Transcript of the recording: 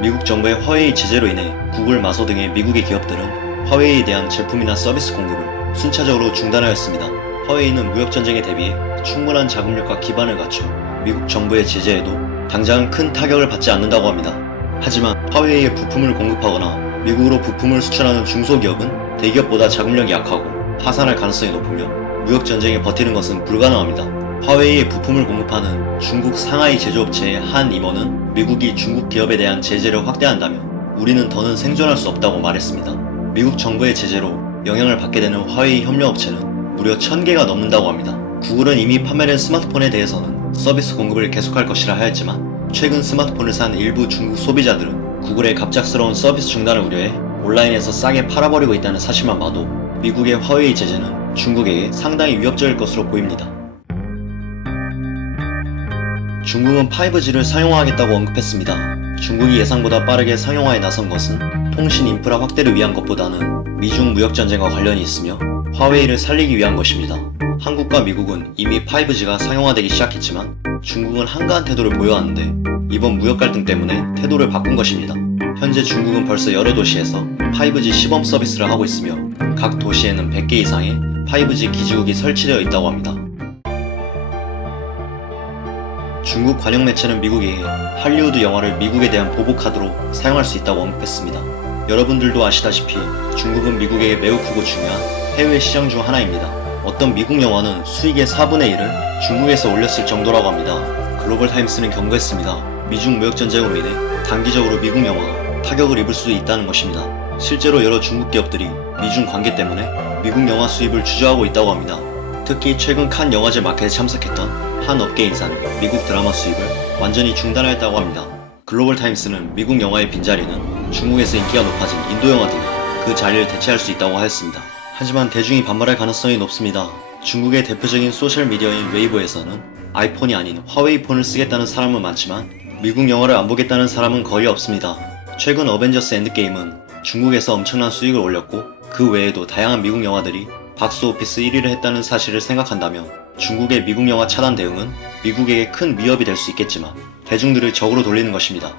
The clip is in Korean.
미국 정부의 화웨이 제재로 인해 구글, 마소 등의 미국의 기업들은 화웨이에 대한 제품이나 서비스 공급을 순차적으로 중단하였습니다. 화웨이는 무역 전쟁에 대비해 충분한 자금력과 기반을 갖춰 미국 정부의 제재에도 당장 큰 타격을 받지 않는다고 합니다. 하지만 화웨이에 부품을 공급하거나 미국으로 부품을 수출하는 중소기업은 대기업보다 자금력이 약하고 파산할 가능성이 높으며 무역 전쟁에 버티는 것은 불가능합니다. 화웨이에 부품을 공급하는 중국 상하이 제조업체의 한 임원은 미국이 중국 기업에 대한 제재를 확대한다면 우리는 더는 생존할 수 없다고 말했습니다. 미국 정부의 제재로 영향을 받게 되는 화웨이 협력업체는 무려 1000개가 넘는다고 합니다. 구글은 이미 판매된 스마트폰에 대해서는 서비스 공급을 계속할 것이라 하였지만 최근 스마트폰을 산 일부 중국 소비자들은 구글의 갑작스러운 서비스 중단을 우려해 온라인에서 싸게 팔아버리고 있다는 사실만 봐도 미국의 화웨이 제재는 중국에게 상당히 위협적일 것으로 보입니다. 중국은 5G를 상용화하겠다고 언급했습니다. 중국이 예상보다 빠르게 상용화에 나선 것은 통신 인프라 확대를 위한 것보다는 미중 무역 전쟁과 관련이 있으며 화웨이를 살리기 위한 것입니다. 한국과 미국은 이미 5G가 상용화되기 시작했지만 중국은 한가한 태도를 보여왔는데 이번 무역 갈등 때문에 태도를 바꾼 것입니다. 현재 중국은 벌써 여러 도시에서 5G 시범 서비스를 하고 있으며 각 도시에는 100개 이상의 5G 기지국이 설치되어 있다고 합니다. 중국 관영 매체는 미국이 할리우드 영화를 미국에 대한 보복 카드로 사용할 수 있다고 언급했습니다. 여러분들도 아시다시피 중국은 미국에게 매우 크고 중요한 해외 시장 중 하나입니다. 어떤 미국 영화는 수익의 4분의 1을 중국에서 올렸을 정도라고 합니다. 글로벌 타임스는 경고했습니다. 미중 무역 전쟁으로 인해 단기적으로 미국 영화가 타격을 입을 수도 있다는 것입니다. 실제로 여러 중국 기업들이 미중 관계 때문에 미국 영화 수입을 주저하고 있다고 합니다. 특히 최근 칸 영화제 마켓에 참석했던 한 업계 인사는 미국 드라마 수입을 완전히 중단하였다고 합니다. 글로벌 타임스는 미국 영화의 빈자리는 중국에서 인기가 높아진 인도 영화들이 그 자리를 대체할 수 있다고 하였습니다. 하지만 대중이 반발할 가능성이 높습니다. 중국의 대표적인 소셜미디어인 웨이보에서는 아이폰이 아닌 화웨이 폰을 쓰겠다는 사람은 많지만 미국 영화를 안 보겠다는 사람은 거의 없습니다. 최근 어벤져스 엔드게임은 중국에서 엄청난 수익을 올렸고 그 외에도 다양한 미국 영화들이 박스 오피스 1위를 했다는 사실을 생각한다면 중국의 미국 영화 차단 대응은 미국에게 큰 위협이 될 수 있겠지만 대중들을 적으로 돌리는 것입니다.